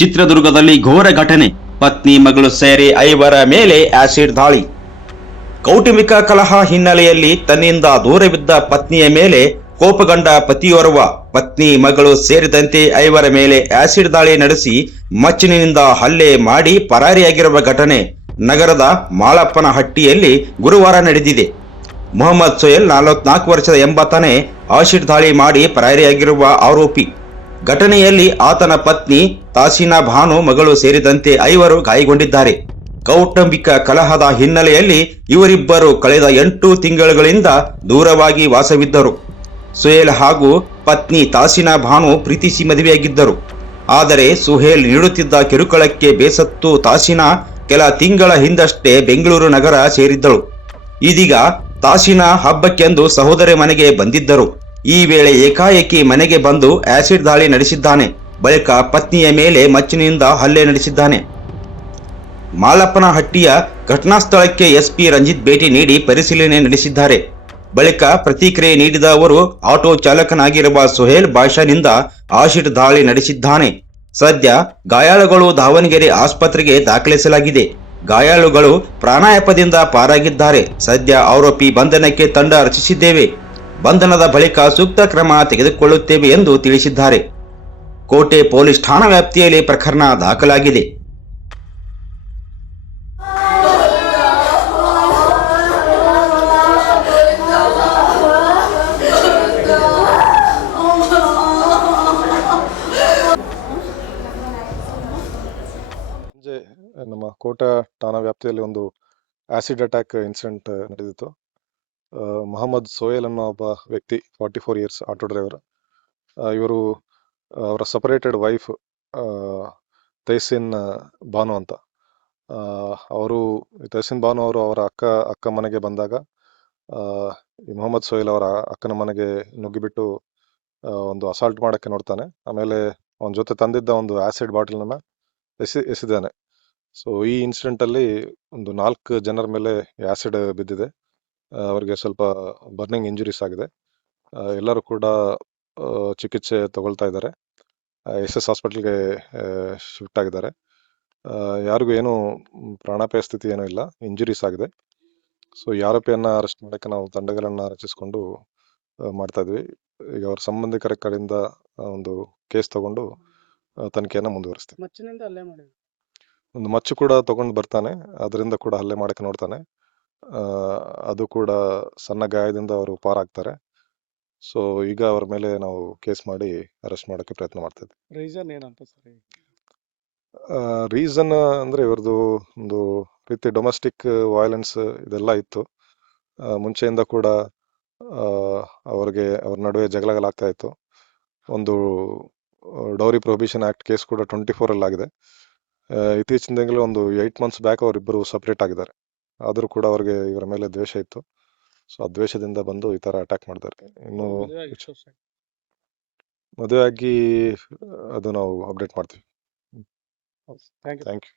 ಚಿತ್ರದುರ್ಗದಲ್ಲಿ ಘೋರ ಘಟನೆ. ಪತ್ನಿ ಮಗಳು ಸೇರಿ 5 ಮೇಲೆ ಆಸಿಡ್ ದಾಳಿ. ಕೌಟುಂಬಿಕ ಕಲಹ ಹಿನ್ನೆಲೆಯಲ್ಲಿ ತನ್ನಿಂದ ದೂರವಿದ್ದ ಪತ್ನಿಯ ಮೇಲೆ ಕೋಪಗೊಂಡ ಪತಿಯೋರ್ವ ಪತ್ನಿ ಮಗಳು ಸೇರಿದಂತೆ 5 ಮೇಲೆ ಆಸಿಡ್ ದಾಳಿ ನಡೆಸಿ ಮಚ್ಚಿನಿಂದ ಹಲ್ಲೆ ಮಾಡಿ ಪರಾರಿಯಾಗಿರುವ ಘಟನೆ ನಗರದ ಮಾಳಪ್ಪನಹಟ್ಟಿಯಲ್ಲಿ ಗುರುವಾರ ನಡೆದಿದೆ. ಮೊಹಮ್ಮದ್ ಸೊಹೇಲ್ 44 ವರ್ಷದ ಎಂಬಾತನೇ ಆಸಿಡ್ ದಾಳಿ ಮಾಡಿ ಪರಾರಿಯಾಗಿರುವ ಆರೋಪಿ. ಘಟನೆಯಲ್ಲಿ ಆತನ ಪತ್ನಿ ತಾಸೀನಾ ಭಾನು ಮಗಳು ಸೇರಿದಂತೆ 5 ಗಾಯಗೊಂಡಿದ್ದಾರೆ. ಕೌಟುಂಬಿಕ ಕಲಹದ ಹಿನ್ನೆಲೆಯಲ್ಲಿ ಇವರಿಬ್ಬರು ಕಳೆದ 8 ತಿಂಗಳುಗಳಿಂದ ದೂರವಾಗಿ ವಾಸವಿದ್ದರು. ಸುಹೇಲ್ ಹಾಗೂ ಪತ್ನಿ ತಾಸೀನಾ ಭಾನು ಪ್ರೀತಿಸಿ ಮದುವೆಯಾಗಿದ್ದರು. ಆದರೆ ಸುಹೇಲ್ ನೀಡುತ್ತಿದ್ದ ಕಿರುಕುಳಕ್ಕೆ ಬೇಸತ್ತು ತಾಸೀನಾ ಕೆಲ ತಿಂಗಳ ಹಿಂದಷ್ಟೇ ಬೆಂಗಳೂರು ನಗರ ಸೇರಿದ್ದಳು. ಇದೀಗ ತಾಸೀನಾ ಹಬ್ಬಕ್ಕೆಂದು ಸಹೋದರಿ ಮನೆಗೆ ಬಂದಿದ್ದರು. ಈ ವೇಳೆ ಏಕಾಏಕಿ ಮನೆಗೆ ಬಂದು ಆಸಿಡ್ ದಾಳಿ ನಡೆಸಿದ್ದಾನೆ. ಬಳಿಕ ಪತ್ನಿಯ ಮೇಲೆ ಮಚ್ಚಿನಿಂದ ಹಲ್ಲೆ ನಡೆಸಿದ್ದಾನೆ. ಮಾಳಪ್ಪನಹಟ್ಟಿಯ ಘಟನಾ ಸ್ಥಳಕ್ಕೆ ಎಸ್ಪಿ ರಂಜಿತ್ ಭೇಟಿ ನೀಡಿ ಪರಿಶೀಲನೆ ನಡೆಸಿದ್ದಾರೆ. ಬಳಿಕ ಪ್ರತಿಕ್ರಿಯೆ ನೀಡಿದ ಅವರು, ಆಟೋ ಚಾಲಕನಾಗಿರುವ ಸುಹೇಲ್ ಭಾಷಾನಿಂದ ಆಸಿಡ್ ದಾಳಿ ನಡೆಸಿದ್ದಾನೆ. ಸದ್ಯ ಗಾಯಾಳುಗಳು ದಾವಣಗೆರೆ ಆಸ್ಪತ್ರೆಗೆ ದಾಖಲಿಸಲಾಗಿದೆ. ಗಾಯಾಳುಗಳು ಪ್ರಾಣಾಪಾಯದಿಂದ ಪಾರಾಗಿದ್ದಾರೆ. ಸದ್ಯ ಆರೋಪಿ ಬಂಧನಕ್ಕೆ ತಂಡ ರಚಿಸಿದ್ದೇವೆ. ಬಂಧನದ ಬಳಿಕ ಸೂಕ್ತ ಕ್ರಮ ತೆಗೆದುಕೊಳ್ಳುತ್ತೇವೆ ಎಂದು ತಿಳಿಸಿದ್ದಾರೆ. ಕೋಟೆ ಪೊಲೀಸ್ ಠಾಣಾ ವ್ಯಾಪ್ತಿಯಲ್ಲಿ ಪ್ರಕರಣ ದಾಖಲಾಗಿದೆ. ನಮ್ಮ ಕೋಟೆ ಠಾಣಾ ವ್ಯಾಪ್ತಿಯಲ್ಲಿ ಒಂದು ಆಸಿಡ್ ಅಟ್ಯಾಕ್ ಇನ್ಸಿಡೆಂಟ್ ನಡೆದಿತ್ತು. ಮೊಹಮ್ಮದ್ ಸೋಯಲ್ ಅನ್ನೋ ಒಬ್ಬ ವ್ಯಕ್ತಿ 44 ಇಯರ್ಸ್ ಆಟೋ ಡ್ರೈವರ್. ಇವರು ಅವರ ಸಪರೇಟೆಡ್ ವೈಫ್ ತೈಸಿನ್ ಬಾನು ಅಂತ. ಅವರು ತೈಸಿನ್ ಬಾನು ಅವರು ಅವರ ಅಕ್ಕ ಮನೆಗೆ ಬಂದಾಗ ಈ ಮೊಹಮ್ಮದ್ ಸೋಯಲ್ ಅವರ ಅಕ್ಕನ ಮನೆಗೆ ನುಗ್ಗಿಬಿಟ್ಟು ಒಂದು ಅಸಾಲ್ಟ್ ಮಾಡೋಕ್ಕೆ ನೋಡ್ತಾನೆ. ಆಮೇಲೆ ಅವನ ಜೊತೆ ತಂದಿದ್ದ ಒಂದು ಆಸಿಡ್ ಬಾಟಲನ್ನ ಎಸೆದಿದ್ದಾನೆ. ಸೊ ಈ ಇನ್ಸಿಡೆಂಟ್ ಅಲ್ಲಿ ಒಂದು 4 ಜನರ ಮೇಲೆ ಆಸಿಡ್ ಬಿದ್ದಿದೆ. ಅವರಿಗೆ ಸ್ವಲ್ಪ ಬರ್ನಿಂಗ್ ಇಂಜುರೀಸ್ ಆಗಿದೆ. ಎಲ್ಲರೂ ಕೂಡ ಚಿಕಿತ್ಸೆ ತಗೊಳ್ತಾ ಇದ್ದಾರೆ. SS ಹಾಸ್ಪಿಟಲ್ಗೆ ಶಿಫ್ಟ್ ಆಗಿದ್ದಾರೆ. ಯಾರಿಗೂ ಏನು ಪ್ರಾಣಾಪಾಯ ಸ್ಥಿತಿ ಏನೂ ಇಲ್ಲ, ಇಂಜುರೀಸ್ ಆಗಿದೆ. ಸೊ ಈ ಆರೋಪಿಯನ್ನ ಅರೆಸ್ಟ್ ಮಾಡೋಕ್ಕೆ ನಾವು ತಂಡಗಳನ್ನು ರಚಿಸಿಕೊಂಡು ಮಾಡ್ತಾ ಇದ್ವಿ. ಈಗ ಅವ್ರ ಸಂಬಂಧಿಕರ ಕಡೆಯಿಂದ ಒಂದು ಕೇಸ್ ತಗೊಂಡು ತನಿಖೆಯನ್ನು ಮುಂದುವರಿಸ್ತೀವಿ. ಒಂದು ಮಚ್ಚು ಕೂಡ ತಗೊಂಡು ಬರ್ತಾನೆ, ಅದರಿಂದ ಕೂಡ ಹಲ್ಲೆ ಮಾಡಕ್ಕೆ ನೋಡ್ತಾನೆ. ಅದು ಕೂಡ ಸಣ್ಣ ಗಾಯದಿಂದ ಅವರು ಪಾರಾಗ್ತಾರೆ. ಸೊ ಈಗ ಅವ್ರ ಮೇಲೆ ನಾವು ಕೇಸ್ ಮಾಡಿ ಅರೆಸ್ಟ್ ಮಾಡೋಕ್ಕೆ ಪ್ರಯತ್ನ ಮಾಡ್ತಾ ಇದ್ವಿ. ರೀಸನ್ ಏನಂತ ಸರ್? ರೀಸನ್ ಅಂದ್ರೆ ಇವ್ರದ್ದು ಒಂದು ರೀತಿ ಡೊಮೆಸ್ಟಿಕ್ ವೈಲೆನ್ಸ್ ಇದೆಲ್ಲ ಇತ್ತು. ಮುಂಚೆಯಿಂದ ಕೂಡ ಅವ್ರ ನಡುವೆ ಜಗಳಾಗ್ತಾ ಇತ್ತು. ಒಂದು ಡೌರಿ ಪ್ರೊಹಿಬಿಷನ್ ಆಕ್ಟ್ ಕೇಸ್ ಕೂಡ 24 ಅಲ್ಲಿ ಆಗಿದೆ. ಇತ್ತೀಚಿನ ದಿನಗಳಲ್ಲಿ ಒಂದು 8 months ಬ್ಯಾಕ್ ಅವರಿಬ್ಬರು ಸಪ್ರೇಟ್ ಆಗಿದ್ದಾರೆ. ಆದರೂ ಕೂಡ ಅವ್ರಿಗೆ ಇವರ ಮೇಲೆ ದ್ವೇಷ ಇತ್ತು. ಸೊ ಆ ದ್ವೇಷದಿಂದ ಬಂದು ಈ ತರ ಅಟ್ಯಾಕ್ ಮಾಡಿದ್ದಾರೆ. ಇನ್ನು ಮದುವೆ ಆಗಿ ಅದು ನಾವು ಅಪ್ಡೇಟ್ ಮಾಡ್ತೀವಿ. Thank you.